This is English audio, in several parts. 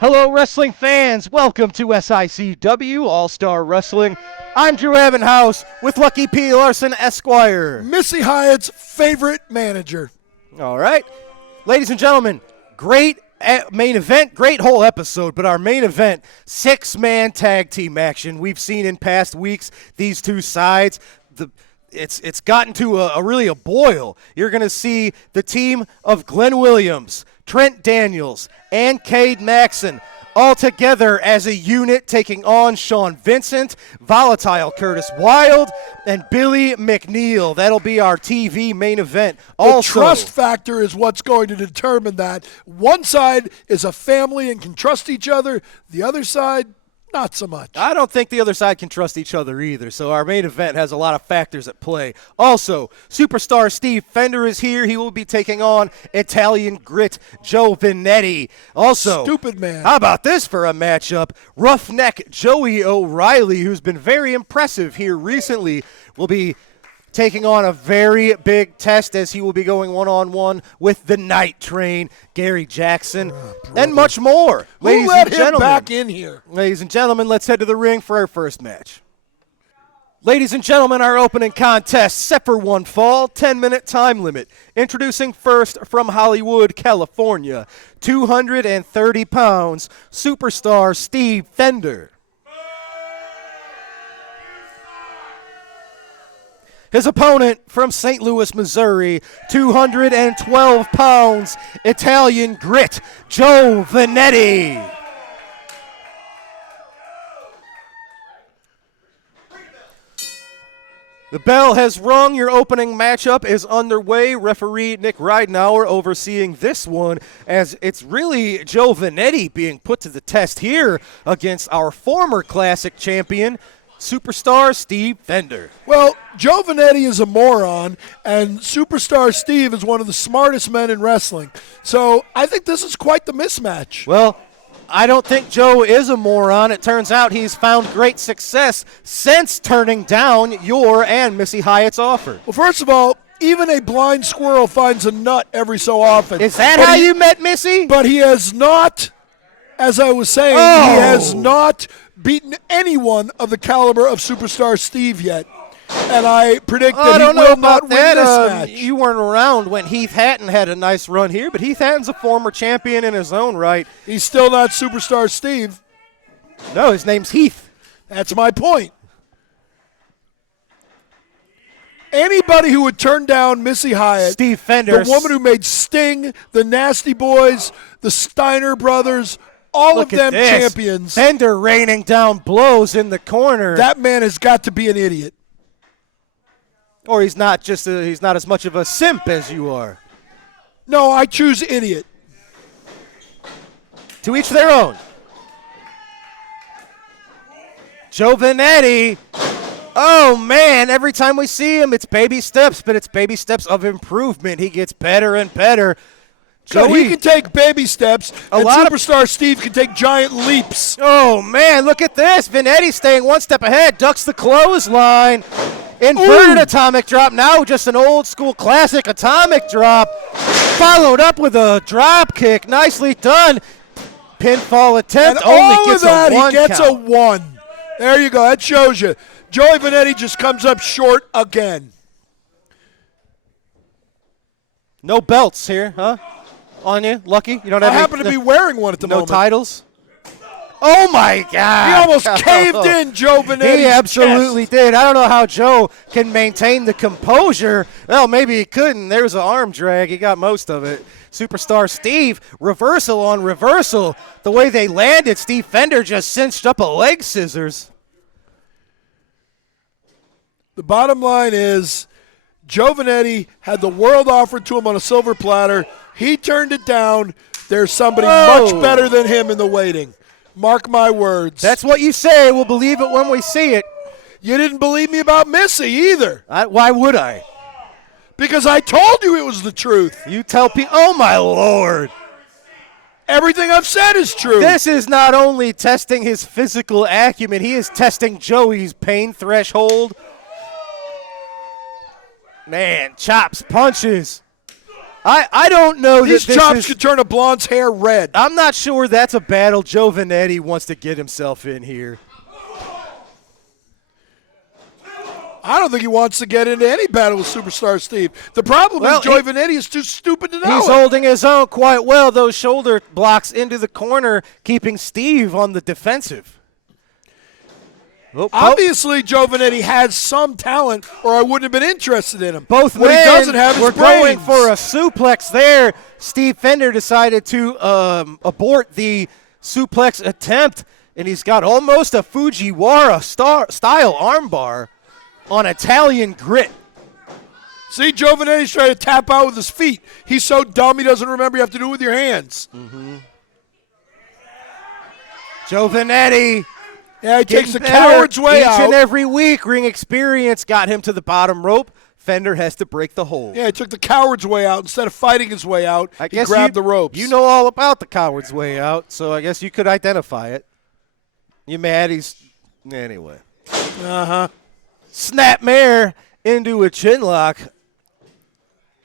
Hello, wrestling fans. Welcome to SICW All-Star Wrestling. I'm Drew Evenhouse with Lucky P. Larson Esquire. Missy Hyatt's favorite manager. All right. Ladies and gentlemen, great main event, great whole episode, but our main event, six-man tag team action. We've seen in past weeks these two sides. It's gotten to really a boil. You're going to see the team of Glenn Williams, Trent Daniels, and Cade Maxson all together as a unit taking on Sean Vincent, Volatile Curtis Wilde, and Billy McNeil. That'll be our TV main event. The trust factor is what's going to determine that. One side is a family and can trust each other. The other side, not so much. I don't think the other side can trust each other either, so our main event has a lot of factors at play. Also, superstar Steve Fender is here. He will be taking on Italian Grit Joe Venetti. Also, Stupid man. How about this for a matchup? Roughneck Joey O'Reilly, who's been very impressive here recently, will be taking on a very big test as he will be going one-on-one with the Night Train, Gary Jackson, and much more. Who let him back in here? Ladies and gentlemen, let's head to the ring for our first match. Ladies and gentlemen, our opening contest, set for one fall, 10-minute time limit. Introducing first from Hollywood, California, 230 pounds, superstar Steve Fender. His opponent from St. Louis, Missouri, 212 pounds, Italian Grit, Joe Venetti. The bell has rung. Your opening matchup is underway. Referee Nick Ridenour overseeing this one, as it's really Joe Venetti being put to the test here against our former Classic champion, superstar Steve Fender. Well, Joe Venetti is a moron, and superstar Steve is one of the smartest men in wrestling. So I think this is quite the mismatch. Well, I don't think Joe is a moron. It turns out he's found great success since turning down your and Missy Hyatt's offer. Well, first of all, even a blind squirrel finds a nut every so often. Is that how you met Missy? But he has not, as I was saying, he has not beaten anyone of the caliber of superstar Steve yet. And I predict that he will not win this match. You weren't around when Heath Hatton had a nice run here, but Heath Hatton's a former champion in his own right. He's still not superstar Steve. No, his name's Heath. That's my point. Anybody who would turn down Missy Hyatt, Steve Fender, the woman who made Sting, the Nasty Boys, the Steiner brothers, all of them champions. Fender raining down blows in the corner. That man has got to be an idiot. Or he's not he's not as much of a simp as you are. No, I choose idiot. To each their own. Joe Venetti. Oh, man, every time we see him, it's baby steps, but it's baby steps of improvement. He gets better and better. He can take baby steps, and superstar Steve can take giant leaps. Oh, man, look at this. Venetti staying one step ahead, ducks the clothesline. Inverted atomic drop, now just an old school classic atomic drop. Followed up with a drop kick. Nicely done. Pinfall attempt. And only gets of that, a one he gets count. a one. There you go. That shows you. Joey Venetti just comes up short again. No belts here, huh? On you, Lucky? You don't have I happen to be wearing one at the moment. No titles? Oh, my God. He almost caved in Joe Venetti's He absolutely chest. did. I don't know how Joe can maintain the composure. Well, maybe he couldn't. There was an arm drag. He got most of it. Superstar Steve, reversal on reversal. The way they landed, Steve Fender just cinched up a leg scissors. The bottom line is Joe Venetti had the world offered to him on a silver platter. He turned it down. There's somebody much better than him in the waiting. Mark my words. That's what you say. We'll believe it when we see it. You didn't believe me about Missy either. Why would I? Because I told you it was the truth. You tell people. Oh, my Lord. Everything I've said is true. This is not only testing his physical acumen, he is testing Joey's pain threshold. Man, chops, punches. I don't know These that this chops is, could turn a blonde's hair red. I'm not sure that's a battle Joe Venetti wants to get himself in here. I don't think he wants to get into any battle with Superstar Steve. The problem is Joey Venetti is too stupid to know He's holding his own quite well. Those shoulder blocks into the corner, keeping Steve on the defensive. Obviously, Joe Venetti has some talent, or I wouldn't have been interested in him. Both what men he doesn't have is were brains. going for a suplex there. Steve Fender decided to abort the suplex attempt, and he's got almost a Fujiwara style armbar on Italian grit. See, Joe Venetti's trying to tap out with his feet. He's so dumb he doesn't remember you have to do it with your hands. Mm-hmm. Joe Venetti. Yeah, he takes the coward's way out. Each and every week, ring experience got him to the bottom rope. Fender has to break the hold. Yeah, he took the coward's way out. Instead of fighting his way out, he grabbed the ropes. You know all about the coward's way out, so I guess you could identify it. You mad? Anyway. Uh-huh. Snapmare into a chin lock.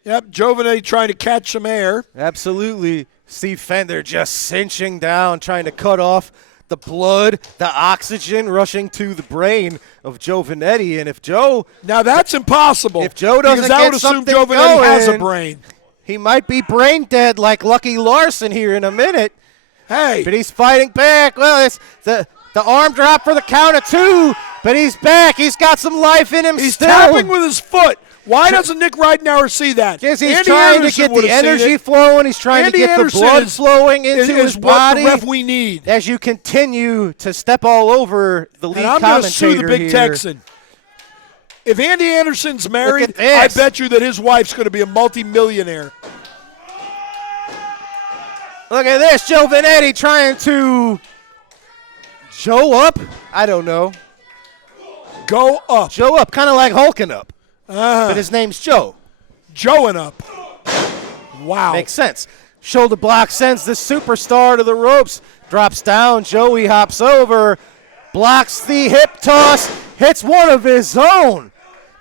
Yep, Joe Venetti trying to catch some air. Absolutely. Steve Fender just cinching down, trying to cut off the blood, the oxygen rushing to the brain of Joe Venetti. And if Joe... Now that's impossible. If Joe doesn't because I would get assume something Joe Venetti going, has a brain. He might be brain dead like Lucky Larson here in a minute. Hey. But he's fighting back. Well, it's the arm drop for the count of two, but he's back. He's got some life in him He's still. tapping with his foot. Why doesn't Nick Ridenauer see that? Because he's Andy trying Anderson to get the energy flowing. He's trying Andy to get Anderson the blood flowing into his body. What the ref we need. As you continue to step all over the lead and I'm going to sue the Big here. Texan. If Andy Anderson's married, I bet you that his wife's going to be a multimillionaire. Look at this. Joe Venetti trying to Joe up. I don't know. Go up. Joe up, kind of like hulking up. But his name's Joe. Joeing up. Wow. Makes sense. Shoulder block sends the superstar to the ropes. Drops down. Joey hops over. Blocks the hip toss. Hits one of his own.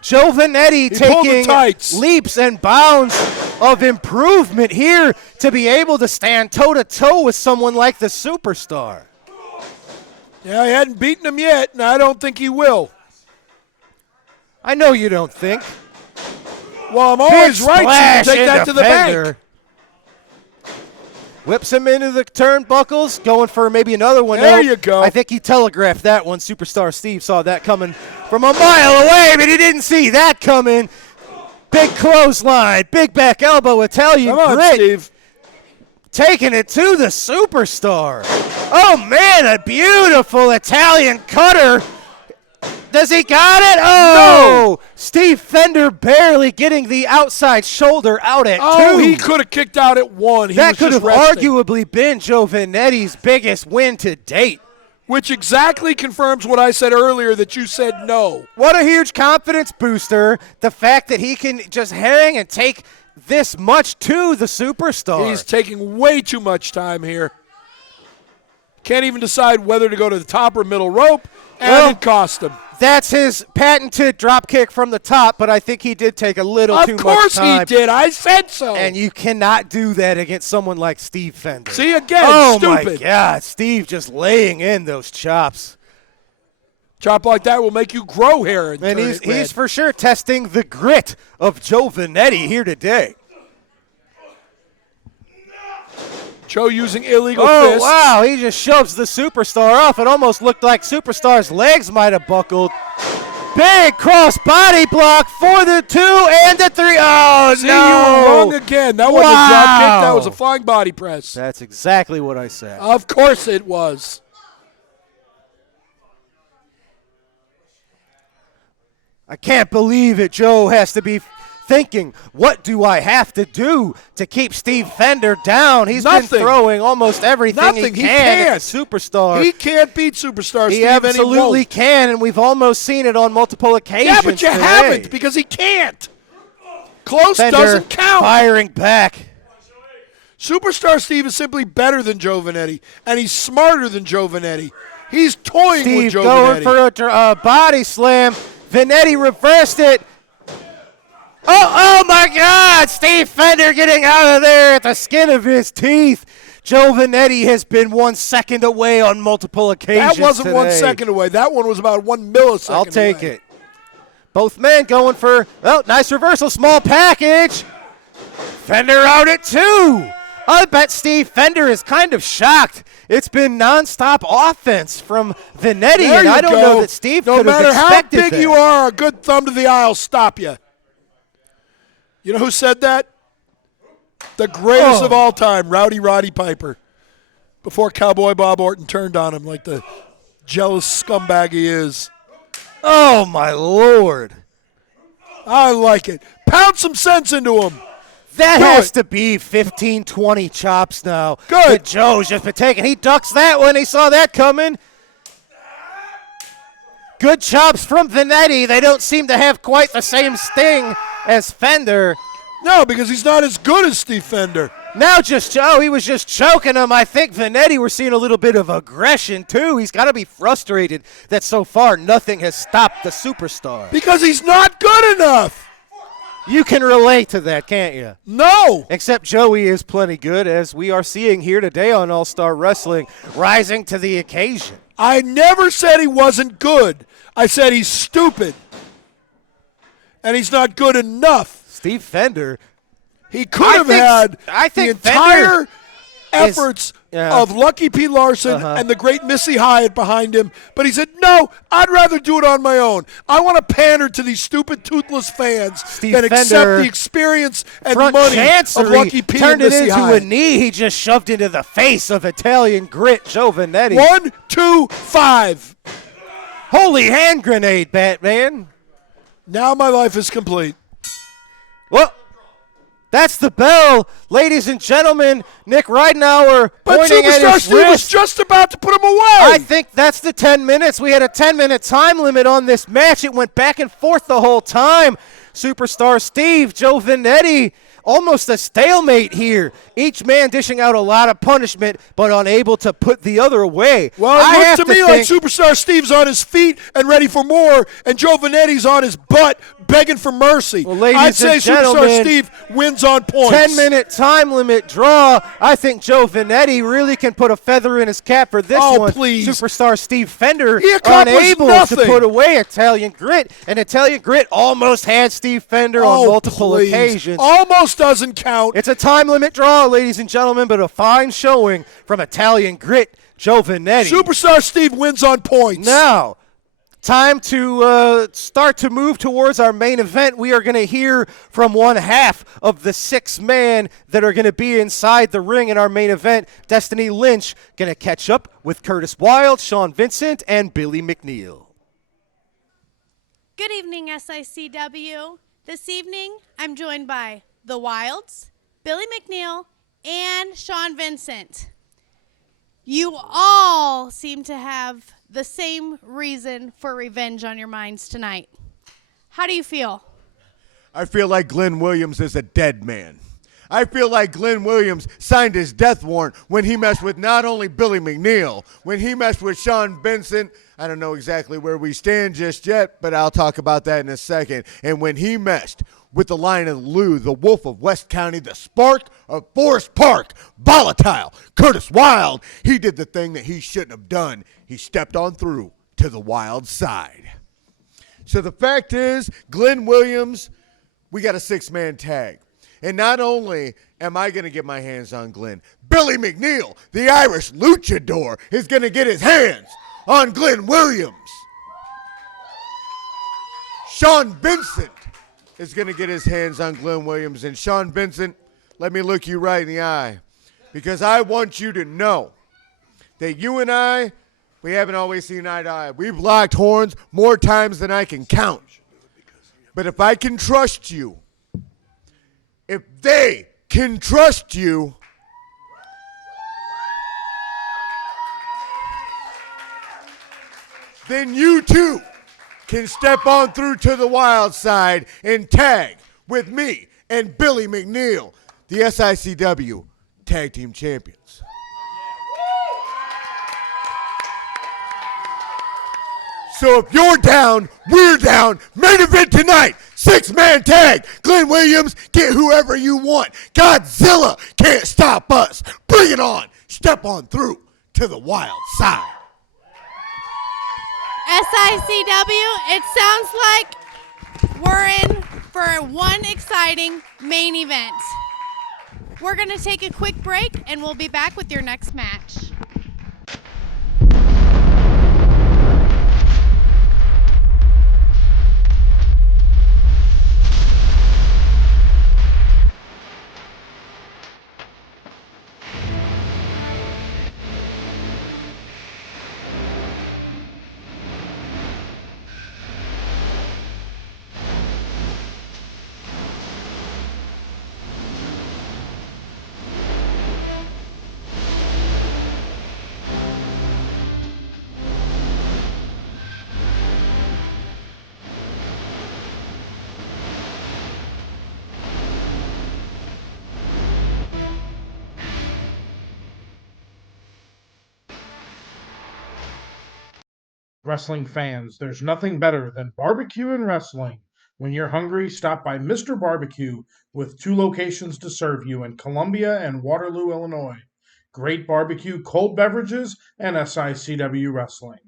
Joe Venetti taking leaps and bounds of improvement here to be able to stand toe-to-toe with someone like the superstar. Yeah, he hadn't beaten him yet, and I don't think he will. I know you don't think. Well, I'm always right, so you take that to the bank. Whips him into the turnbuckles, going for maybe another one. There you go. I think he telegraphed that one. Superstar Steve saw that coming from a mile away, but he didn't see that coming. Big clothesline, big back elbow, Italian Come on, grit. Steve. Taking it to the superstar. Oh, man, a beautiful Italian cutter. Does he got it? Oh! No. Steve Fender barely getting the outside shoulder out at 2. Oh, he could have kicked out at 1. That could have arguably been Joe Venetti's biggest win to date. Which exactly confirms what I said earlier that you said no. What a huge confidence booster. The fact that he can just hang and take this much to the superstar. He's taking way too much time here. Can't even decide whether to go to the top or middle rope, and it cost him. That's his patented drop kick from the top, but I think he did take a little too much time. Of course he did. I said so. And you cannot do that against someone like Steve Fender. See, again, stupid. My God, Steve just laying in those chops. Chop like that will make you grow hair. And he's for sure testing the grit of Joe Venetti here today. Joe using illegal fists. Oh, wow, he just shoves the superstar off. It almost looked like Superstar's legs might have buckled. Big cross body block for the 2 and the 3. Oh, See, no. you were wrong again. That wasn't a drop kick. That was a flying body press. That's exactly what I said. Of course it was. I can't believe it. Joe has to be thinking, what do I have to do to keep Steve Fender down? He's been throwing almost everything he can at the superstar. He can't beat Superstar Steve. He absolutely can, and we've almost seen it on multiple occasions. Yeah, but you haven't because he can't. Close Fender doesn't count. Firing back. Superstar Steve is simply better than Joe Venetti, and he's smarter than Joe Venetti. He's toying with Joe Venetti. Steve going for a body slam. Venetti reversed it. Oh my God! Steve Fender getting out of there at the skin of his teeth. Joe Venetti has been 1 second away on multiple occasions. That wasn't today. 1 second away. That one was about 1 millisecond I'll take away. it. Both men going for, nice reversal, small package. Fender out at 2. I bet Steve Fender is kind of shocked. It's been nonstop offense from Venetti, There and you I don't go. know that Steve No could have matter how expected big that. you are, a good thumb to the eye will stop you. You know who said that? The greatest of all time, Rowdy Roddy Piper. Before Cowboy Bob Orton turned on him like the jealous scumbag he is. Oh, my Lord. I like it. Pound some sense into him. That Do has it. to be 15, 20 chops now. Good. That Joe's just been taking. He ducks that one. He saw that coming. Good chops from Venetti. They don't seem to have quite the same sting as Fender. No, because he's not as good as Steve Fender. Now just Joe, he was just choking him. I think Venetti, we're seeing a little bit of aggression, too. He's got to be frustrated that so far nothing has stopped the superstar. Because he's not good enough. You can relate to that, can't you? No. Except Joey is plenty good, as we are seeing here today on All-Star Wrestling, rising to the occasion. I never said he wasn't good. I said he's stupid. And he's not good enough. Steve Fender. He could have had I the think entire Fender efforts of Lucky P. Larson and the great Missy Hyatt behind him. But he said, no, I'd rather do it on my own. I want to pander to these stupid, toothless fans Steve that accept Fender, the experience and front money chancery, of Lucky P. turned and it Missy into Hyatt. a knee. He just shoved into the face of Italian grit Joe Venetti. 1, 2, 5. Holy hand grenade, Batman. Now my life is complete. Well, that's the bell, ladies and gentlemen. Nick Ridenauer But pointing at Superstar his Steve was wrist. just about to put him away. I think that's the 10 minutes. We had a 10-minute time limit on this match. It went back and forth the whole time. Superstar Steve, Joe Venetti, almost a stalemate here. Each man dishing out a lot of punishment, but unable to put the other away. Well, it looks to me like Superstar Steve's on his feet and ready for more, and Joe Venetti's on his butt begging for mercy. Well, ladies I'd say and gentlemen, Superstar Steve wins on points. 10-minute time limit draw. I think Joe Venetti really can put a feather in his cap for this one. Please. Superstar Steve Fender He accomplished unable nothing. to put away Italian Grit, and Italian Grit almost had Steve Fender on multiple please. occasions. Almost doesn't count. It's a time limit draw, ladies and gentlemen, but a fine showing from Italian Grit, Joe Venetti. Superstar Steve wins on points. Now, time to start to move towards our main event. We are going to hear from one half of the 6 men that are going to be inside the ring in our main event. Destiny Lynch going to catch up with Curtis Wilde, Sean Vincent, and Billy McNeil. Good evening, SICW. This evening, I'm joined by the Wilds, Billy McNeil, and Sean Vincent. You all seem to have the same reason for revenge on your minds tonight. How do you feel? I feel like Glenn Williams is a dead man. I feel like Glenn Williams signed his death warrant when he messed with not only Billy McNeil, when he messed with Sean Vincent. I don't know exactly where we stand just yet, but I'll talk about that in a second. And when he messed with the Lion of Lou, the Wolf of West County, the Spark of Forest Park, volatile, Curtis Wilde, he did the thing that he shouldn't have done. He stepped on through to the Wild side. So the fact is, Glenn Williams, we got a 6-man tag. And not only am I going to get my hands on Glenn, Billy McNeil, the Irish luchador, is going to get his hands on Glenn Williams. Sean Vincent is going to get his hands on Glenn Williams. And Sean Vincent, let me look you right in the eye, because I want you to know that you and I, we haven't always seen eye to eye. We've locked horns more times than I can count. But if I can trust you, if they can trust you, then you too can step on through to the Wild side and tag with me and Billy McNeil, the SICW Tag Team Champions. So if you're down, we're down. Main event tonight, 6-man tag. Glenn Williams, get whoever you want. Godzilla can't stop us. Bring it on. Step on through to the wild side. SICW, it sounds like we're in for one exciting main event. We're going to take a quick break, and we'll be back with your next match. Wrestling fans, there's nothing better than barbecue and wrestling. When you're hungry, stop by Mr. Barbecue with 2 locations to serve you in Columbia and Waterloo, Illinois. Great barbecue, cold beverages, and SICW wrestling.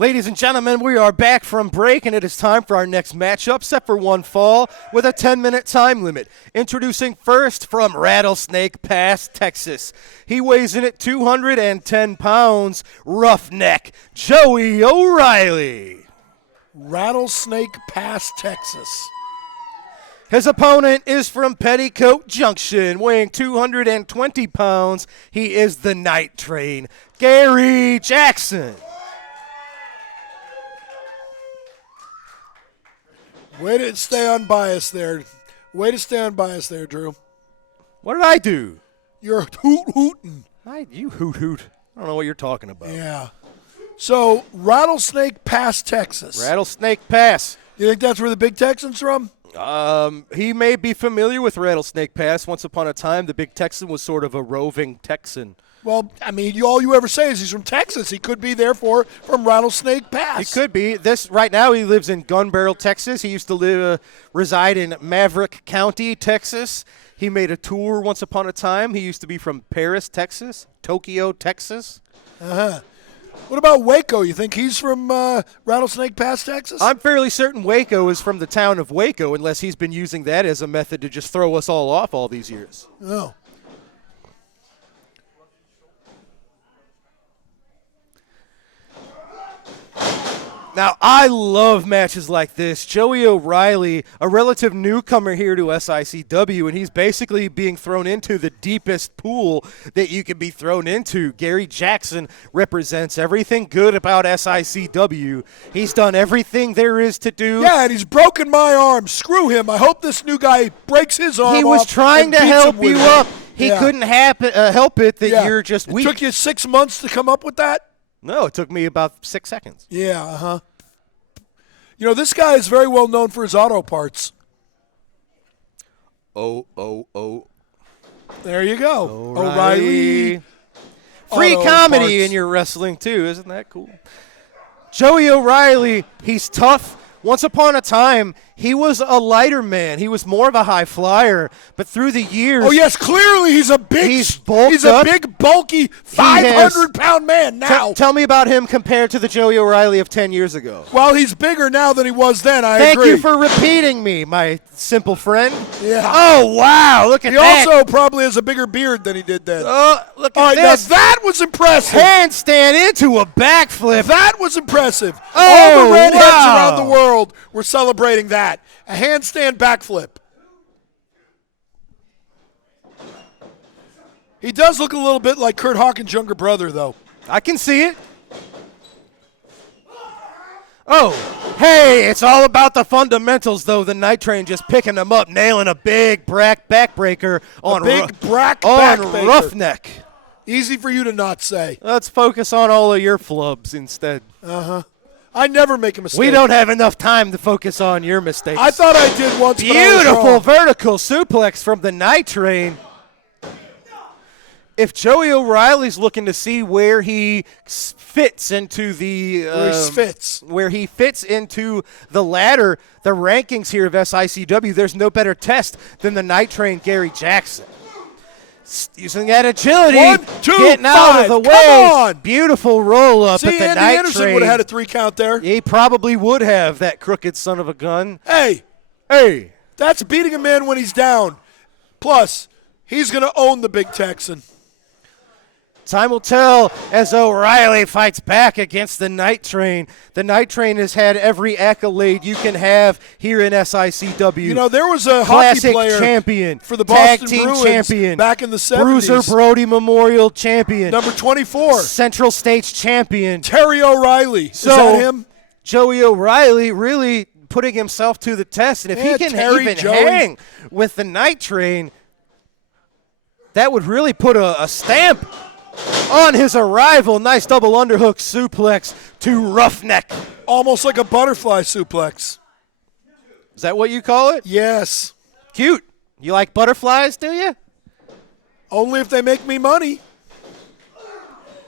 Ladies and gentlemen, we are back from break, and it is time for our next matchup, set for one fall with a 10-minute time limit. Introducing first from Rattlesnake Pass, Texas. He weighs in at 210 pounds, Roughneck, Joey O'Reilly. Rattlesnake Pass, Texas. His opponent is from Petticoat Junction, weighing 220 pounds. He is the Night Train, Gary Jackson. Way to stay unbiased there. Drew. What did I do? You're hootin'. You hoot. I don't know what you're talking about. Yeah. So, Rattlesnake Pass, Texas. Rattlesnake Pass. You think that's where the Big Texan's from? He may be familiar with Rattlesnake Pass. Once upon a time, the Big Texan was sort of a roving Texan. Well, I mean, all you ever say is he's from Texas. He could be, therefore, from Rattlesnake Pass. He could be. Right now, he lives in Gun Barrel, Texas. He used to reside in Maverick County, Texas. He made a tour once upon a time. He used to be from Paris, Texas, Tokyo, Texas. Uh-huh. What about Waco? You think he's from Rattlesnake Pass, Texas? I'm fairly certain Waco is from the town of Waco, unless he's been using that as a method to just throw us all off all these years. Oh. Now, I love matches like this. Joey O'Reilly, a relative newcomer here to SICW, and he's basically being thrown into the deepest pool that you can be thrown into. Gary Jackson represents everything good about SICW. He's done everything there is to do. Yeah, and he's broken my arm. Screw him. I hope this new guy breaks his arm off. He was trying to help you up. He couldn't help it that you're just weak. It took you 6 months to come up with that? No, it took me about 6 seconds. Yeah, uh-huh. You know, this guy is very well known for his auto parts. Oh. There you go. O'Reilly. Free Auto comedy parts. in your wrestling, too. Isn't that cool? Joey O'Reilly, he's tough. Once upon a time, he was a lighter man. He was more of a high flyer. But through the years... Oh, yes, clearly he's a big... He's bulked He's a up. big, bulky, 500-pound man now. Tell me about him compared to the Joey O'Reilly of 10 years ago. Well, he's bigger now than he was then, I Thank agree. you for repeating me, my simple friend. Yeah. Oh, wow, look at He that. also probably has a bigger beard than he did then. Look All at right, now this. that was impressive. Handstand into a backflip. That was impressive. Oh, All the redheads wow. around the world were celebrating that. A handstand backflip. He does look a little bit like Kurt Hawkins' younger brother, though. I can see it. Oh, hey, it's all about the fundamentals, though. The Night Train just picking them up, nailing a big backbreaker on backbreaker. Roughneck. Easy for you to not say. Let's focus on all of your flubs instead. Uh-huh. I never make a mistake. We don't have enough time to focus on your mistakes. I thought I did once, but I was Beautiful wrong. vertical suplex from the Night Train. if Joey O'Reilly's looking to see where he fits into the where he fits into the ladder, the rankings here of SICW, there's no better test than the Night Train Gary Jackson. Using that agility, 1, 2, getting 5. out of the Come way. on. Beautiful roll up. See, at the Andy Night Anderson Train. would have had a 3 count there. He probably would have, that crooked son of a gun. Hey, that's beating a man when he's down. Plus, he's going to own the big Texan. Time will tell as O'Reilly fights back against the Night Train. The Night Train has had every accolade you can have here in SICW. You know, there was a Classic hockey player champion for the tag Boston team Bruins champion, back in the 70s. Bruiser Brody Memorial champion, Number 24. Central States champion. Terry O'Reilly. So, Is that him? Joey O'Reilly really putting himself to the test. And if he can hang with the Night Train, that would really put a stamp on his arrival. Nice double underhook suplex to Roughneck. Almost like a butterfly suplex. Is that what you call it? Yes. Cute. You like butterflies, do you? Only if they make me money.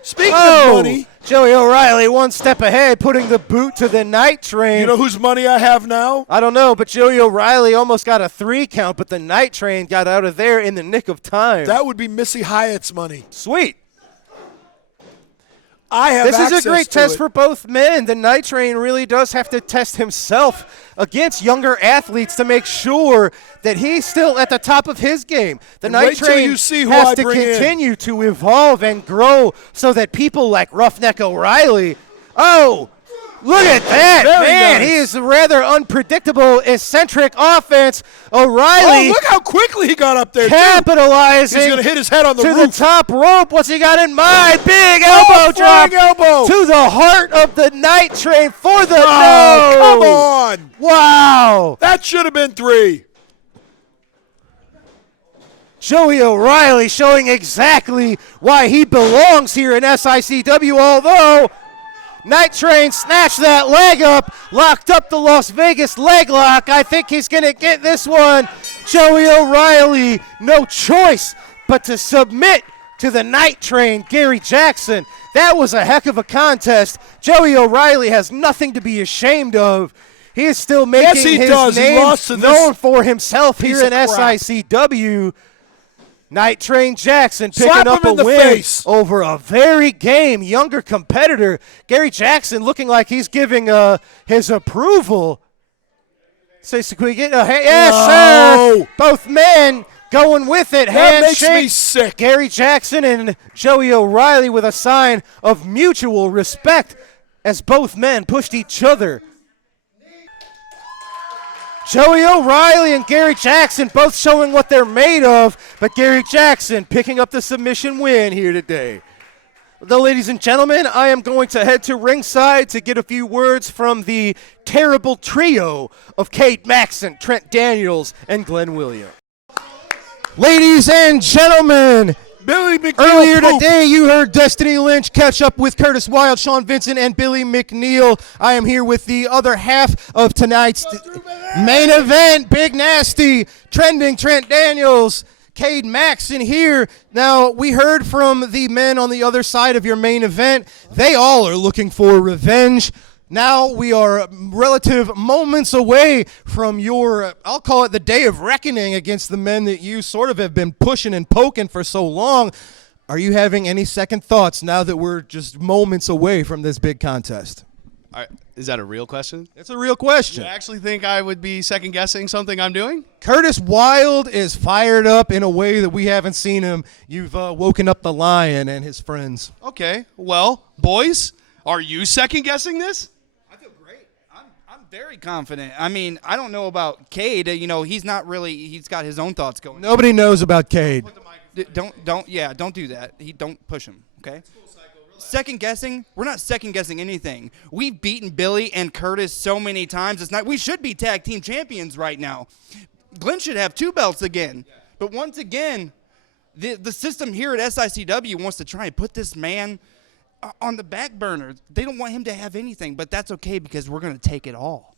Speaking of money. Joey O'Reilly one step ahead, putting the boot to the Night Train. You know whose money I have now? I don't know, but Joey O'Reilly almost got a 3 count, but the Night Train got out of there in the nick of time. That would be Missy Hyatt's money. Sweet. I have This is access a great to test it. for both men. The Night Train really does have to test himself against younger athletes to make sure that he's still at the top of his game. The And Night wait till Train you see who has I to bring in. continue to evolve and grow so that people like Roughneck O'Reilly, look at that, Very man. nice. He is a rather unpredictable, eccentric offense. O'Reilly Oh, look how quickly he got up there, too. capitalizing He's going to hit his head on the to roof. the top rope. What's he got in mind? Big elbow drop flying elbow. to the heart of the Night Train for the Oh, no. come on. Wow. That should have been 3. Joey O'Reilly showing exactly why he belongs here in SICW, although Night Train snatched that leg up, locked up the Las Vegas leg lock. I think he's going to get this one. Joey O'Reilly, no choice but to submit to the Night Train, Gary Jackson. That was a heck of a contest. Joey O'Reilly has nothing to be ashamed of. He is still making Yes, he his does. He name lost to this known for himself here piece in of crap. SICW. Night Train Jackson Slap picking up him a in the win face. over a very game younger competitor. Gary Jackson looking like he's giving his approval. Say, so can we get yes, No. sir. Both men going with it. That makes Handshake. me sick. Gary Jackson and Joey O'Reilly with a sign of mutual respect as both men pushed each other. Joey O'Reilly and Gary Jackson both showing what they're made of, but Gary Jackson picking up the submission win here today. Well, ladies and gentlemen, I am going to head to ringside to get a few words from the terrible trio of Cade Maxson, Trent Daniels, and Glenn Williams. Ladies and gentlemen, Billy McNeil earlier poop. today, you heard Destiny Lynch catch up with Curtis Wilde, Sean Vincent, and Billy McNeil. I am here with the other half of tonight's main event, Big Nasty, Trending Trent Daniels, Cade Maxson here. Now, we heard from the men on the other side of your main event. They all are looking for revenge. Now we are relative moments away from your, I'll call it the day of reckoning against the men that you sort of have been pushing and poking for so long. Are you having any second thoughts now that we're just moments away from this big contest? Is that a real question? It's a real question. Do you actually think I would be second-guessing something I'm doing? Curtis Wilde is fired up in a way that we haven't seen him. You've woken up the Lion and his friends. Okay. Well, boys, are you second-guessing this? I'm very confident. I mean, I don't know about Cade. You know, he's not really. He's got his own thoughts going. Nobody knows about Cade. Don't do that. Don't push him. Okay. Second guessing? We're not second guessing anything. We've beaten Billy and Curtis so many times. It's not. We should be tag team champions right now. Glenn should have 2 belts again. But once again, the system here at SICW wants to try and put this man on the back burner. They don't want him to have anything, but that's okay because we're going to take it all.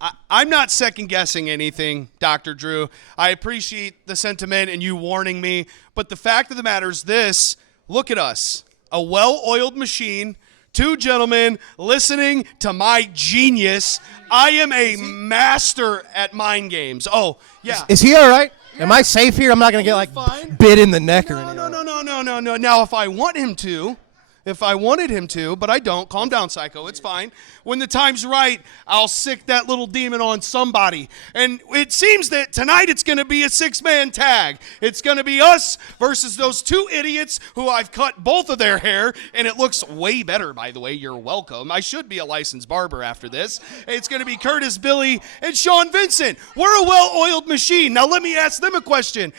I'm not second-guessing anything, Dr. Drew. I appreciate the sentiment and you warning me, but the fact of the matter is this. Look at us, a well-oiled machine, two gentlemen listening to my genius. I am a master at mind games. Oh, yeah. Is he all right? Am I safe here? I'm not going to get, like, bit in the neck or anything. No. Now, if I want him to, if I wanted him to, but I don't. Calm down, Psycho. It's fine. When the time's right, I'll sick that little demon on somebody. And it seems that tonight it's going to be a six-man tag. It's going to be us versus those two idiots who I've cut both of their hair, and it looks way better, by the way. You're welcome. I should be a licensed barber after this. It's going to be Curtis, Billy, and Sean Vincent. We're a well-oiled machine. Now let me ask them a question.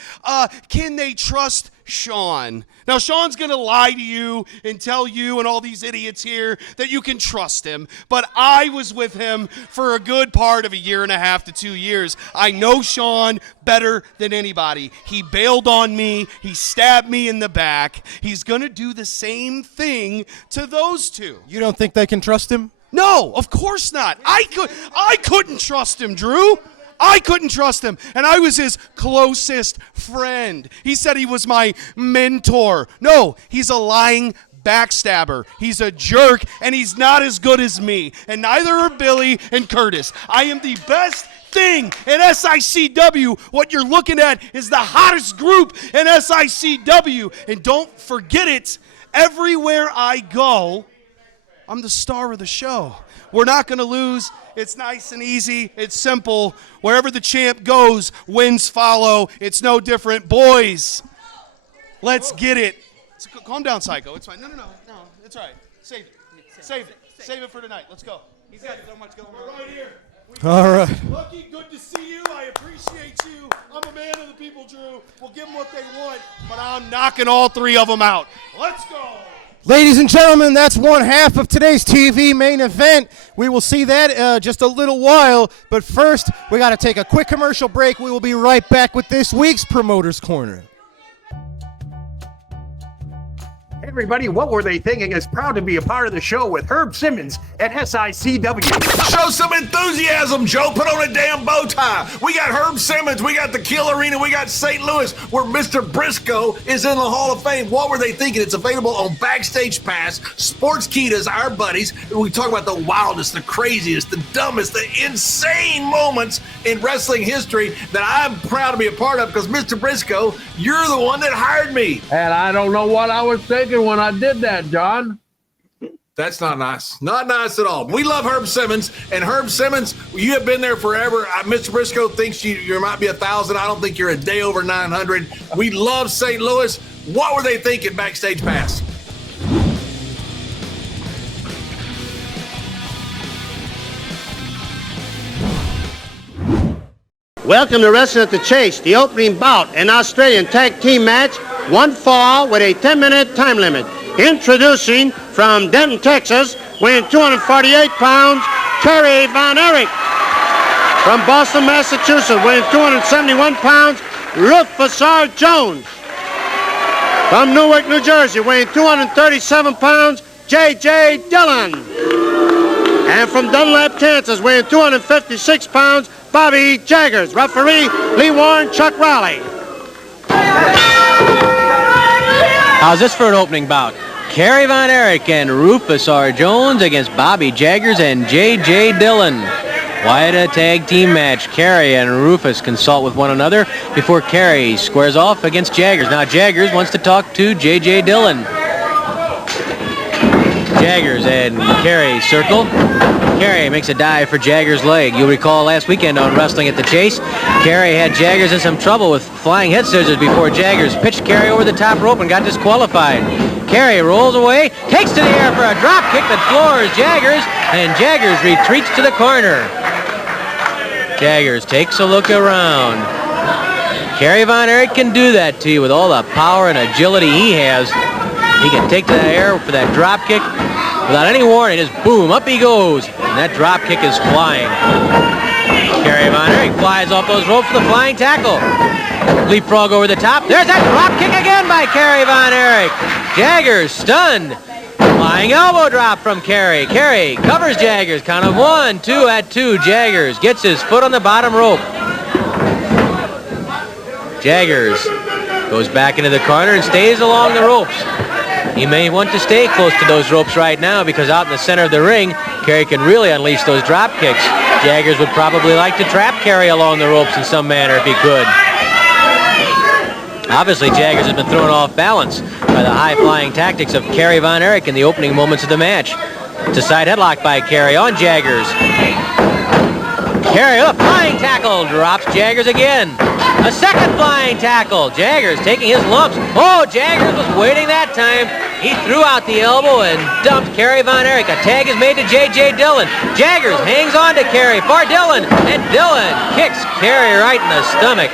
Can they trust Sean? Now, Sean's going to lie to you and tell you and all these idiots here that you can trust him, but I was with him for a good part of 1.5 to 2 years. I know Sean better than anybody. He bailed on me. He stabbed me in the back. He's going to do the same thing to those two. You don't think they can trust him? No, of course not. I couldn't trust him, Drew. I couldn't trust him, and I was his closest friend. He said he was my mentor. No, he's a lying backstabber. He's a jerk, and he's not as good as me, and neither are Billy and Curtis. I am the best thing in SICW. What you're looking at is the hottest group in SICW, and don't forget it, everywhere I go, I'm the star of the show. We're not going to lose. It's nice and easy. It's simple. Wherever the champ goes, wins follow. It's no different. Boys, let's get it. Calm down, Psycho. It's fine. No. It's all right. Save it. Save it for tonight. Let's go. He's got so much going on. We're right here. All right. Lucky, good to see you. I appreciate you. I'm a man of the people, Drew. We'll give them what they want, but I'm knocking all three of them out. Let's go. Ladies and gentlemen, that's one half of today's TV main event. We will see that just a little while, but first, we got to take a quick commercial break. We will be right back with this week's Promoter's Corner. Hey everybody, What Were They Thinking is proud to be a part of the show with Herb Simmons at SICW. Show some enthusiasm, Joe. Put on a damn bow tie. We got Herb Simmons, we got the Kill Arena, we got St. Louis, where Mr. Briscoe is in the Hall of Fame. What Were They Thinking? It's available on Backstage Pass. Sportskeeda's our buddies. We talk about the wildest, the craziest, the dumbest, the insane moments in wrestling history that I'm proud to be a part of because, Mr. Briscoe, you're the one that hired me. And I don't know what I was thinking when I did that, John. That's not nice. Not nice at all. We love Herb Simmons, and Herb Simmons, you have been there forever. Mr. Briscoe thinks you might be 1,000. I don't think you're a day over 900. We love St. Louis. What were they thinking, Backstage Pass? Welcome to Wrestling at the Chase, the opening bout, an Australian tag team match, one fall with a 10-minute time limit. Introducing from Denton, Texas, weighing 248 pounds, Kerry Von Erich. From Boston, Massachusetts, weighing 271 pounds, Rufus R. Jones. From Newark, New Jersey, weighing 237 pounds, J.J. Dillon. And from Dunlap, Kansas, weighing 256 pounds, Bobby Jaggers. Referee, Lee Warren, Chuck Raleigh. How's this for an opening bout? Kerry Von Erich and Rufus R. Jones against Bobby Jaggers and J.J. Dillon. Quite a tag team match. Kerry and Rufus consult with one another before Kerry squares off against Jaggers. Now Jaggers wants to talk to J.J. Dillon. Jaggers and Kerry circle. Kerry makes a dive for Jaggers' leg. You'll recall last weekend on Wrestling at the Chase, Kerry had Jaggers in some trouble with flying head scissors before Jaggers pitched Kerry over the top rope and got disqualified. Kerry rolls away, takes to the air for a drop kick that floors Jaggers, and Jaggers retreats to the corner. Jaggers takes a look around. Kerry Von Erich can do that to you with all the power and agility he has. He can take to the air for that drop kick without any warning. Just boom, up he goes. And that drop kick is flying. Kerry Von Erich flies off those ropes for the flying tackle. Leapfrog over the top. There's that drop kick again by Kerry Von Erich. Jaggers stunned. Flying elbow drop from Carey. Carey covers Jaggers. Count of 1, 2 at 2. Jaggers gets his foot on the bottom rope. Jaggers goes back into the corner and stays along the ropes. He may want to stay close to those ropes right now because out in the center of the ring, Carey can really unleash those drop kicks. Jaggers would probably like to trap Carey along the ropes in some manner if he could. Obviously, Jaggers has been thrown off balance by the high-flying tactics of Kerry Von Erich in the opening moments of the match. It's a side headlock by Carey on Jaggers. Carey, a flying tackle, drops Jaggers again. A second flying tackle. Jaggers taking his lumps. Oh, Jaggers was waiting that time. He threw out the elbow and dumped Kerry Von Erich. A tag is made to J.J. Dillon. Jaggers hangs on to Carey for Dillon, and Dillon kicks Carey right in the stomach.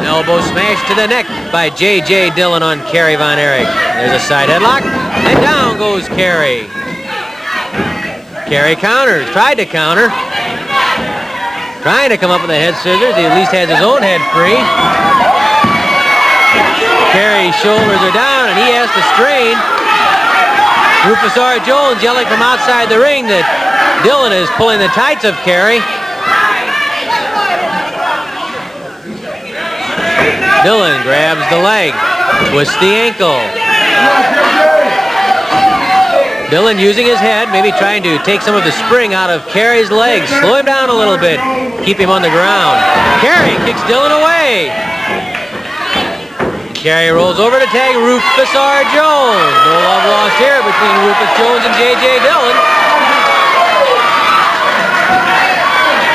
Elbow smash to the neck by J.J. Dillon on Kerry Von Erich. There's a side headlock, and down goes Carey. Carey counters, tried to counter. Trying to come up with a head scissors. He at least has his own head free. Carey's shoulders are down, and he has to strain. Rufus R. Jones yelling from outside the ring that Dillon is pulling the tights of Carey. Dillon grabs the leg, twists the ankle. Dillon using his head, maybe trying to take some of the spring out of Carey's legs. Slow him down a little bit, keep him on the ground. Carey kicks Dillon away. Carey rolls over to tag Rufus R. Jones. No love lost here between Rufus Jones and J.J. Dillon.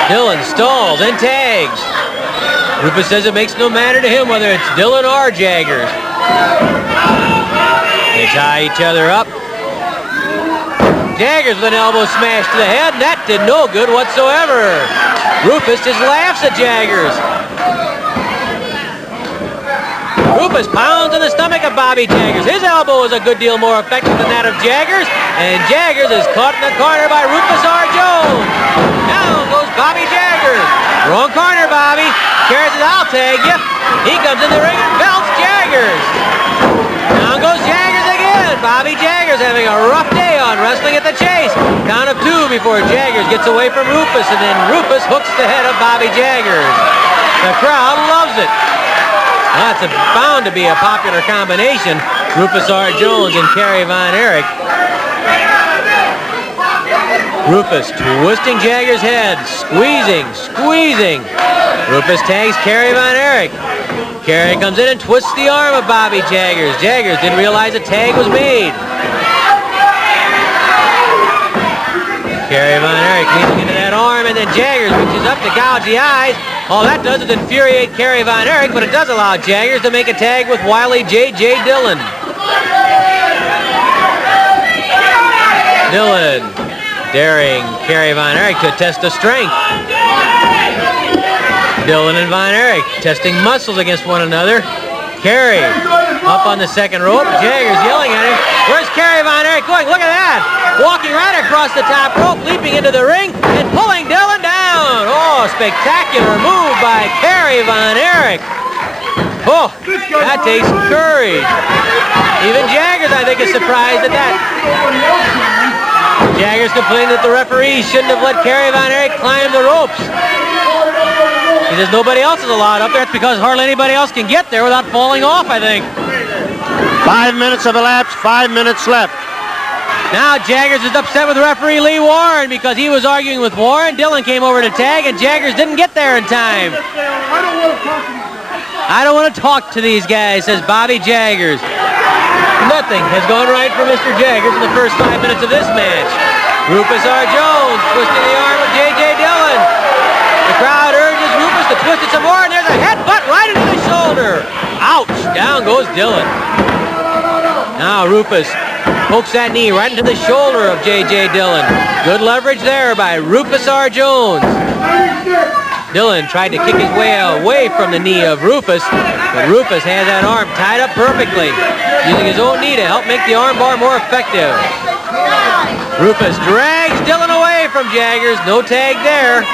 Dillon stalls and tags. Rufus says it makes no matter to him whether it's Dillon or Jaggers. They tie each other up. Jaggers with an elbow smash to the head, and that did no good whatsoever. Rufus just laughs at Jaggers. Rufus pounds in the stomach of Bobby Jaggers. His elbow is a good deal more effective than that of Jaggers, and Jaggers is caught in the corner by Rufus R. Jones. Down goes Bobby Jaggers. Wrong corner, Bobby. Carey says, I'll tag you. He comes in the ring and belts Jaggers. Down goes Jaggers again. Bobby Jaggers having a rough day on Wrestling at the Chase. Count of 2 before Jaggers gets away from Rufus, and then Rufus hooks the head of Bobby Jaggers. The crowd loves it. That's bound to be a popular combination, Rufus R. Jones and Kerry Von Erich. Rufus twisting Jaggers' head, squeezing. Rufus tags Kerry Von Erich. Kerry comes in and twists the arm of Bobby Jaggers. Jaggers didn't realize a tag was made. Kerry Von Erich leaning into that arm, and then Jaggers reaches up to gouge the eyes. All that does is infuriate Kerry Von Erich, but it does allow Jaggers to make a tag with wily J.J. Dillon. Dillon daring Kerry Von Erich to test the strength. Dillon and Von Erich testing muscles against one another. Kerry up on the second rope. Jaggers yelling at him. Where's Kerry Von Erich going? Look at that! Walking right across the top rope, leaping into the ring, and pulling Dillon down. Oh, spectacular move by Kerry Von Erich. Oh, that takes courage. Even Jaggers, I think, is surprised at that. Jaggers complained that the referee shouldn't have let Kerry Von Erich climb the ropes. He says nobody else is allowed up there. It's because hardly anybody else can get there without falling off, I think. 5 minutes have elapsed, 5 minutes left. Now Jaggers is upset with referee Lee Warren because he was arguing with Warren. Dillon came over to tag, and Jaggers didn't get there in time. I don't want to talk to these guys, says Bobby Jaggers. Nothing has gone right for Mr. Jaggers in the first 5 minutes of this match. Rufus R. Jones twisting the arm of J.J. Dillon. The crowd urges Rufus to twist it some more, and there's a headbutt right into the shoulder. Ouch! Down goes Dillon. Now Rufus pokes that knee right into the shoulder of J.J. Dillon. Good leverage there by Rufus R. Jones. Dillon tried to kick his way away from the knee of Rufus, but Rufus has that arm tied up perfectly, using his own knee to help make the arm bar more effective. Rufus drags Dillon away from Jaggers. No tag there.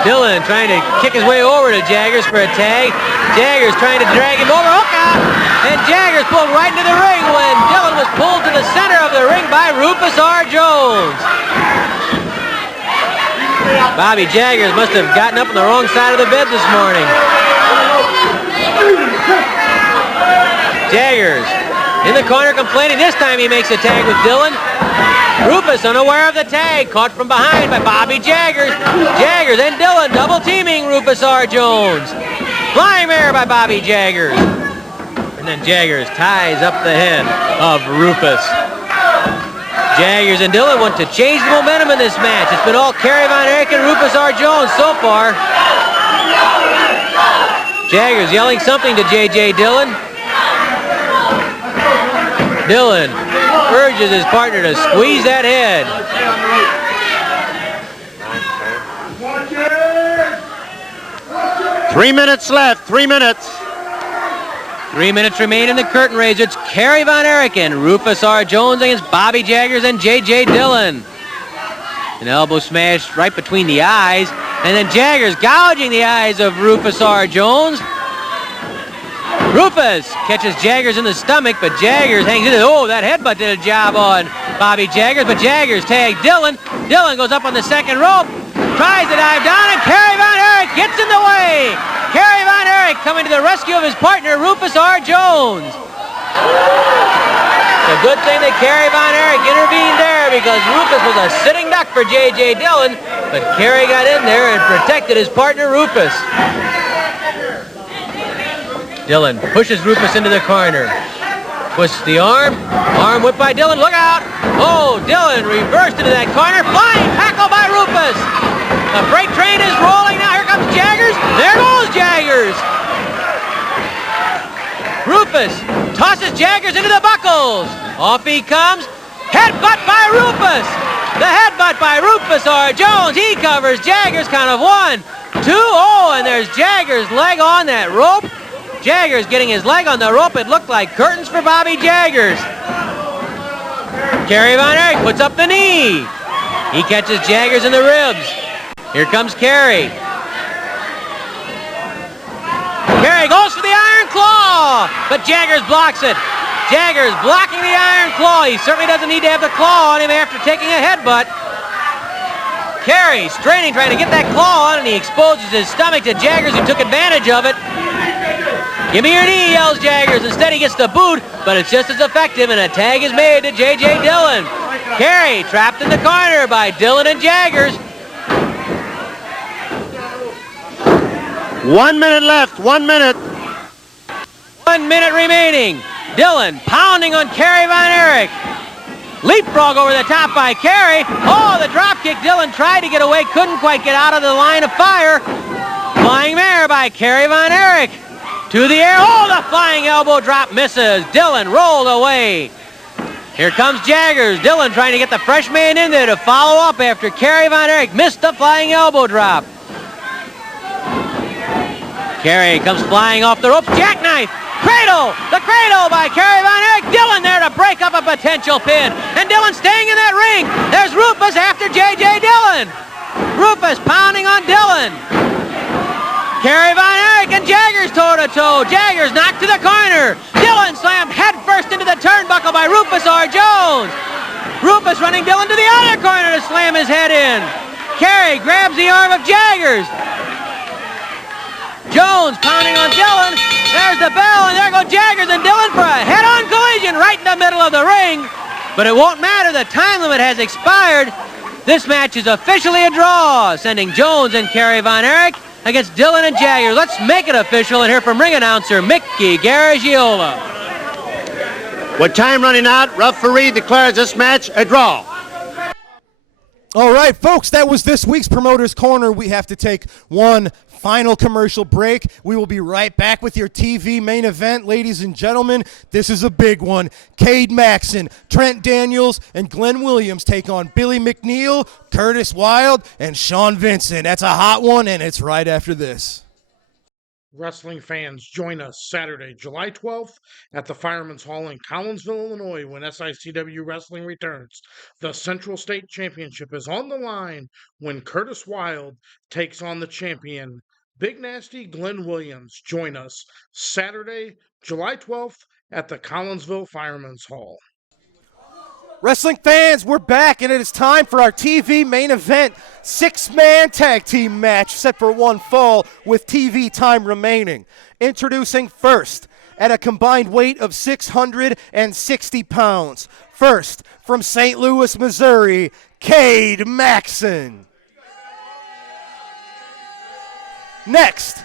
Dillon trying to kick his way over to Jaggers for a tag. Jaggers trying to drag him over. Hook out! And Jaggers pulled right into the ring when Dillon was pulled to the center of the ring by Rufus R. Jones. Bobby Jaggers must have gotten up on the wrong side of the bed this morning. Jaggers in the corner complaining. This time he makes a tag with Dillon. Rufus unaware of the tag, caught from behind by Bobby Jaggers. Jaggers and Dillon double teaming Rufus R. Jones. Flying mare by Bobby Jaggers. And then Jaggers ties up the head of Rufus. Jaggers and Dillon want to change the momentum in this match. It's been all Kerry Von Erich and Rufus R. Jones so far. Jaggers yelling something to J.J. Dillon. Dillon urges his partner to squeeze that head. 3 minutes left, 3 minutes. 3 minutes remain in the curtain raiser. It's Kerry Von Erich and Rufus R. Jones against Bobby Jaggers and J.J. Dillon. An elbow smash right between the eyes. And then Jaggers gouging the eyes of Rufus R. Jones. Rufus catches Jaggers in the stomach, but Jaggers hangs in it. Oh, that headbutt did a job on Bobby Jaggers, but Jaggers tagged Dillon. Dillon goes up on the second rope, tries to dive down, and Kerry Von Erich gets in the way. Kerry Von Erich coming to the rescue of his partner, Rufus R. Jones. It's a good thing that Kerry Von Erich intervened there because Rufus was a sitting duck for J.J. Dillon, but Kerry got in there and protected his partner, Rufus. Dillon pushes Rufus into the corner. Twists the arm. Arm whipped by Dillon. Look out! Oh, Dillon reversed into that corner. Flying tackle by Rufus. The freight train is rolling now. Here comes Jaggers. There goes Jaggers. Rufus tosses Jaggers into the buckles. Off he comes. Headbutt by Rufus. The headbutt by Rufus R. Jones. He covers Jaggers. Count of 1, 2. Oh, and there's Jaggers' leg on that rope. Jaggers getting his leg on the rope. It looked like curtains for Bobby Jaggers. Kerry Von Erich puts up the knee. He catches Jaggers in the ribs. Here comes Kerry. Kerry goes for the iron claw, but Jaggers blocks it. Jaggers blocking the iron claw. He certainly doesn't need to have the claw on him after taking a headbutt. Kerry straining, trying to get that claw on, and he exposes his stomach to Jaggers, who took advantage of it. Give me your knee, yells Jaggers. Instead, he gets the boot, but it's just as effective, and a tag is made to J.J. Dillon. Kerry trapped in the corner by Dillon and Jaggers. 1 minute left, 1 minute. 1 minute remaining. Dillon pounding on Kerry Von Erich. Leapfrog over the top by Kerry. Oh, the drop kick. Dillon tried to get away, couldn't quite get out of the line of fire. Flying mare by Kerry Von Erich. To the air. Oh, the flying elbow drop misses. Dillon rolled away. Here comes Jaggers. Dillon trying to get the fresh man in there to follow up after Kerry Von Erich missed the flying elbow drop. Kerry comes flying off the ropes. Jackknife. Cradle. The cradle by Kerry Von Erich. Dillon there to break up a potential pin. And Dillon staying in that ring. There's Rufus after J.J. Dillon. Rufus pounding on Dillon. Kerry Von Erich and Jaggers toe-to-toe. Jaggers knocked to the corner. Dillon slammed headfirst into the turnbuckle by Rufus R. Jones. Rufus running Dillon to the other corner to slam his head in. Kerry grabs the arm of Jaggers. Jones pounding on Dillon. There's the bell, and there go Jaggers and Dillon for a head-on collision right in the middle of the ring. But it won't matter. The time limit has expired. This match is officially a draw, sending Jones and Kerry Von Erich against Dillon and Jaggers. Let's make it official and hear from ring announcer Mickey Garagiola. With time running out, referee declares this match a draw. All right, folks, that was this week's Promoter's Corner. We have to take one final commercial break. We will be right back with your TV main event, ladies and gentlemen. This is a big one. Cade Maxson, Trent Daniels, and Glenn Williams take on Billy McNeil, Curtis Wilde, and Sean Vincent. That's a hot one, and it's right after this. Wrestling fans, join us Saturday, July 12th at the Fireman's Hall in Collinsville, Illinois when SICW Wrestling returns. The Central State Championship is on the line when Curtis Wilde takes on the champion, Big Nasty Glenn Williams. Join us Saturday, July 12th at the Collinsville Firemen's Hall. Wrestling fans, we're back, and it is time for our TV main event. 6-man tag team match set for one fall with TV time remaining. Introducing first, at a combined weight of 660 pounds. First, from St. Louis, Missouri, Cade Maxson. Next,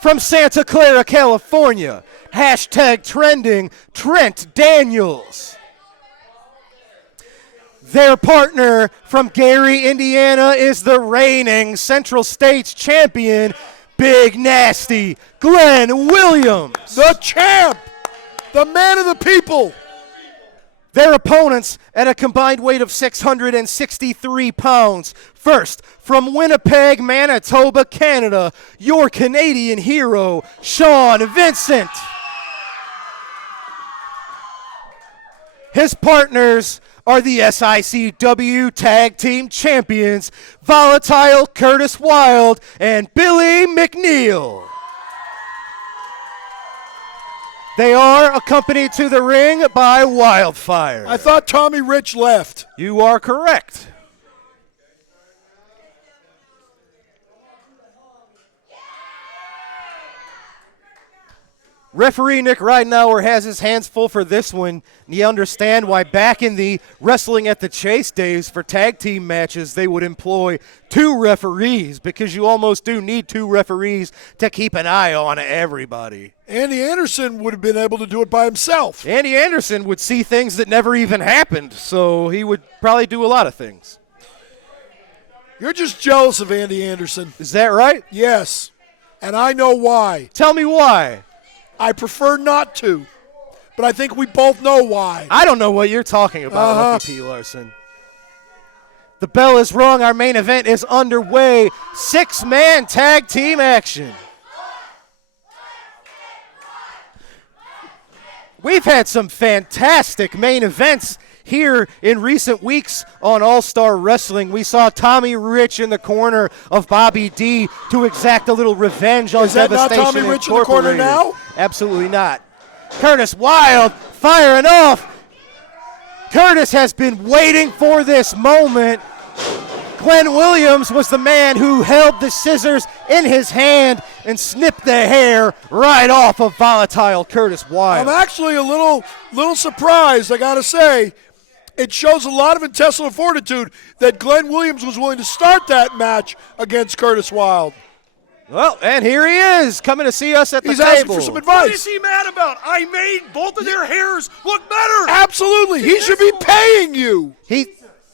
from Santa Clara, California, #trending, Trent Daniels. Their partner from Gary, Indiana is the reigning Central States champion, Big Nasty Glenn Williams. The champ, the man of the people. Their opponents at a combined weight of 663 pounds. First, from Winnipeg, Manitoba, Canada, your Canadian hero, Sean Vincent. His partners are the SICW Tag Team Champions, Volatile Curtis Wilde and Billy McNeil. They are accompanied to the ring by Wildfire. I thought Tommy Rich left. You are correct. Referee Nick Ridenauer has his hands full for this one. You understand why back in the Wrestling at the Chase days for tag team matches, they would employ 2 referees, because you almost do need 2 referees to keep an eye on everybody. Andy Anderson would have been able to do it by himself. Andy Anderson would see things that never even happened, so he would probably do a lot of things. You're just jealous of Andy Anderson. Is that right? Yes, and I know why. Tell me why. I prefer not to, but I think we both know why. I don't know what you're talking about, Lucky P. Larson. The bell is rung. Our main event is underway. 6-man tag team action. We've had some fantastic main events here in recent weeks on All-Star Wrestling. We saw Tommy Rich in the corner of Bobby D to exact a little revenge on Devastation Not Tommy Rich in the corner now? Absolutely not. Curtis Wilde firing off. Curtis has been waiting for this moment. Glenn Williams was the man who held the scissors in his hand and snipped the hair right off of Volatile Curtis Wilde. I'm actually a little surprised, I gotta say. It shows a lot of intestinal fortitude that Glenn Williams was willing to start that match against Curtis Wilde. Well, and here he is, coming to see us at the He's table. asking for some advice. What is he mad about? I made both of their hairs look better. Absolutely. He should be paying you.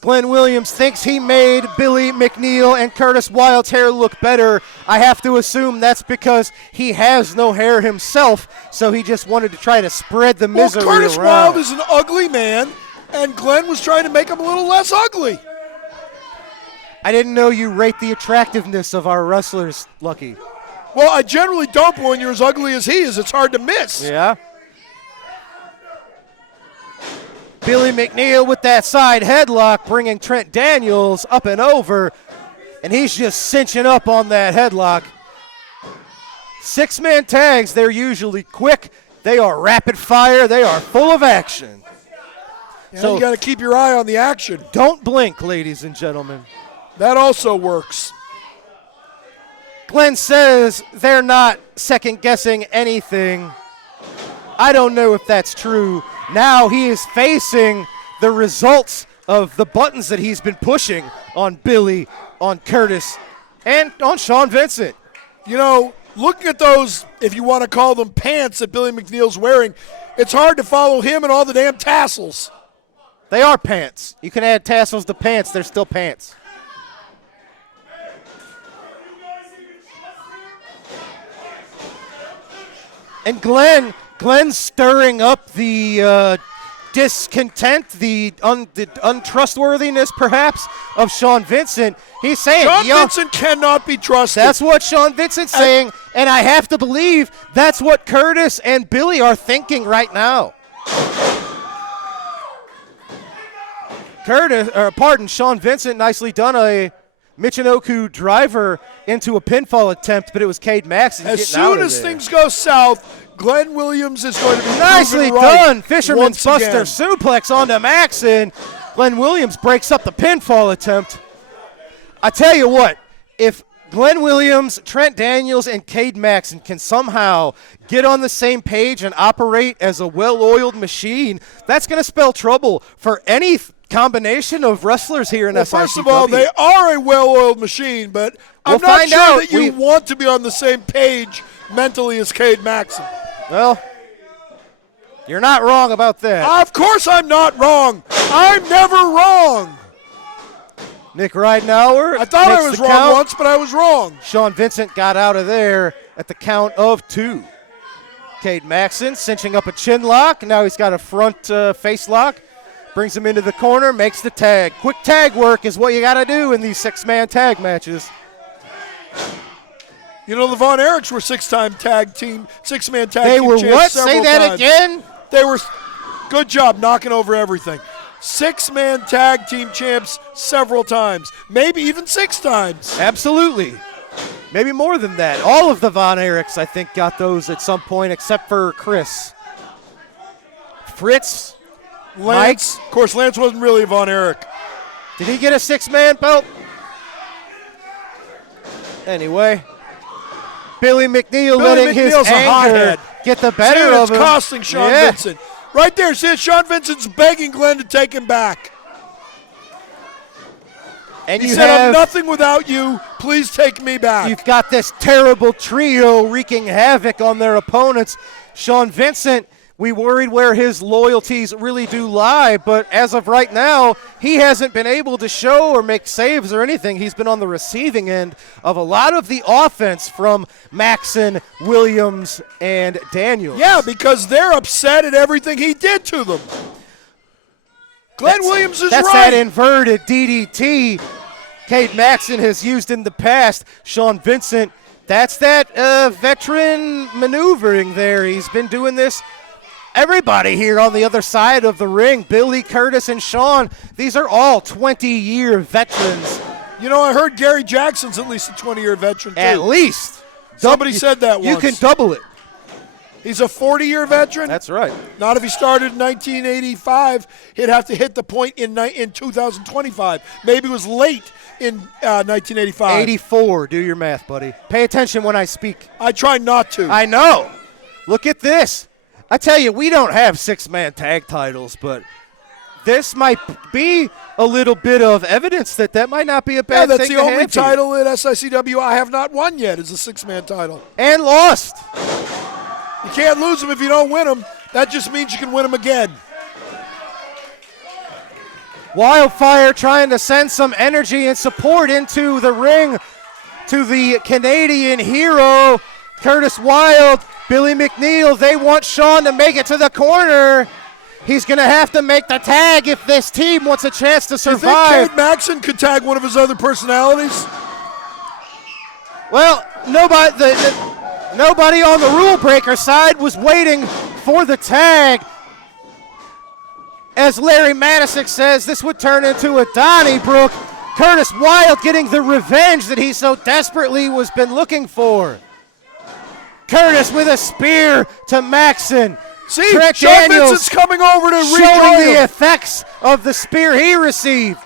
Glenn Williams thinks he made Billy McNeil and Curtis Wilde's hair look better. I have to assume that's because he has no hair himself, so he just wanted to try to spread the misery Well, Curtis around. Wilde is an ugly man, and Glenn was trying to make him a little less ugly. I didn't know you rate the attractiveness of our wrestlers, Lucky. Well, I generally don't, but when you're as ugly as he is, it's hard to miss. Yeah. Billy McNeil with that side headlock, bringing Trent Daniels up and over, and he's just cinching up on that headlock. 6-man tags, they're usually quick. They are rapid fire. They are full of action. So you got to keep your eye on the action. Don't blink, ladies and gentlemen. That also works. Glenn says they're not second-guessing anything. I don't know if that's true. Now he is facing the results of the buttons that he's been pushing on Billy, on Curtis, and on Sean Vincent. You know, looking at those, if you want to call them pants that Billy McNeil's wearing, it's hard to follow him and all the damn tassels. They are pants. You can add tassels to pants. They're still pants. And Glenn's stirring up the discontent, the untrustworthiness, perhaps, of Sean Vincent. He's saying, Sean Vincent cannot be trusted. That's what Sean Vincent's saying, and I have to believe that's what Curtis and Billy are thinking right now. Sean Vincent nicely done Michinoku driver into a pinfall attempt, but it was Cade Maxson As getting out soon of as there. things go south, Glenn Williams is going to be Nicely proven right done. Fisherman's once Buster again. suplex onto Maxson. Glenn Williams breaks up the pinfall attempt. I tell you what, if Glenn Williams, Trent Daniels, and Cade Maxson can somehow get on the same page and operate as a well-oiled machine, that's going to spell trouble for any combination of wrestlers here in SICW. First of all, they are a well-oiled machine, but I'm We'll not find sure out. that you want to be on the same page mentally as Cade Maxson. Well, you're not wrong about that. Of course I'm not wrong. I'm never wrong. Nick Ridenauer. I thought I makes was the wrong count. once, but I was wrong. Sean Vincent got out of there at the count of 2. Cade Maxson cinching up a chin lock. Now he's got a front face lock. Brings him into the corner, makes the tag. Quick tag work is what you got to do in these 6-man tag matches. You know, the Von Erichs were 6-man tag team champs. They were what? Say that times. again? They were, good job knocking over everything. 6-man tag team champs several times, maybe even 6 times. Absolutely. Maybe more than that. All of the Von Erichs, I think, got those at some point, except for Chris. Fritz. Lance, of course, Lance wasn't really a Von Erich. Did he get a 6-man belt? Anyway, Billy McNeil letting his McNeil's a anger hothead. get the better See, of it's him. costing Sean Vincent. Right there, see, Sean Vincent's begging Glenn to take him back. And he you said, I'm have, nothing without you. Please take me back. you've got this terrible trio wreaking havoc on their opponents. Sean Vincent, we worried where his loyalties really do lie, but as of right now, he hasn't been able to show or make saves or anything. He's been on the receiving end of a lot of the offense from Maxson, Williams, and Daniels. Yeah, because they're upset at everything he did to them. Glenn Williams is That's right. that inverted DDT Cade Maxson has used in the past. Sean Vincent, that's that veteran maneuvering there. He's been doing this. Everybody here on the other side of the ring, Billy, Curtis, and Sean, these are all 20-year veterans. You know, I heard Gary Jackson's at least a 20-year veteran, too. At least. Somebody said that once. You can double it. He's a 40-year veteran? That's right. Not if he started in 1985. He'd have to hit the point in 2025. Maybe it was late in 1985. 84. Do your math, buddy. Pay attention when I speak. I try not to. I know. Look at this. I tell you, we don't have 6-man tag titles, but this might be a little bit of evidence that might not be a bad that's thing the to only have here. title at SICW I have not won yet is a 6-man title. And lost. You can't lose them if you don't win them. That just means you can win them again. Wildfire trying to send some energy and support into the ring to the Canadian hero, Curtis Wild. Billy McNeil, they want Sean to make it to the corner. He's going to have to make the tag if this team wants a chance to survive. Do you think Cade Maxson could tag one of his other personalities? Well, nobody on the rule breaker side was waiting for the tag. As Larry Matisic says, this would turn into a Donnybrook. Curtis Wild getting the revenge that he so desperately was been looking for. Curtis with a spear to Maxson. See, Trent Sean Daniels Vincent's coming over to showing rejoin the him. effects of the spear he received.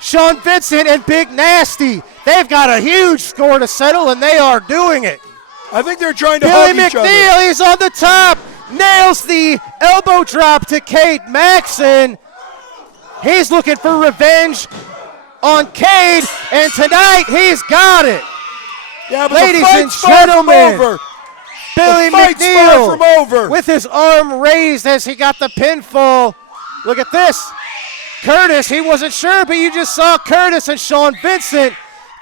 Sean Vincent and Big Nasty, they've got a huge score to settle, and they are doing it. I think they're trying to Billy hug each other. McNeil, he's on the top, nails the elbow drop to Cade Maxson. He's looking for revenge on Cade, and tonight he's got it. Yeah, but Ladies the and fight's far from gentlemen, over. Billy The fight's far from over. McNeil with his arm raised as he got the pinfall. Look at this. Curtis, he wasn't sure, but you just saw Curtis and Sean Vincent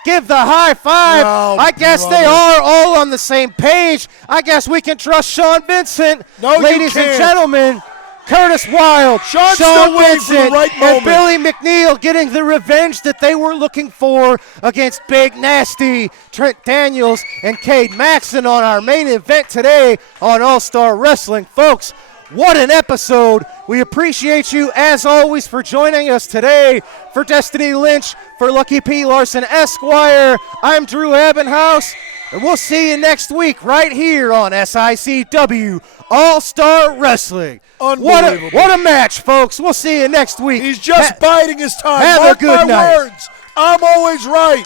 give the high five. No, I guess brother. they are all on the same page. I guess we can trust Sean Vincent. No, you Ladies and can't. gentlemen, Curtis Wild, Sean's Sean still waiting for the Vincent, right and moment. Billy McNeil getting the revenge that they were looking for against Big Nasty, Trent Daniels, and Cade Maxson on our main event today on All-Star Wrestling. Folks, What an episode. We appreciate you, as always, for joining us today. For Destiny Lynch, for Lucky P. Larson Esquire, I'm Drew Abbenhouse, and we'll see you next week right here on SICW All-Star Wrestling. Unbelievable. What a match, folks. We'll see you next week. He's just biding his time. Have Mark a good my night. words. I'm always right.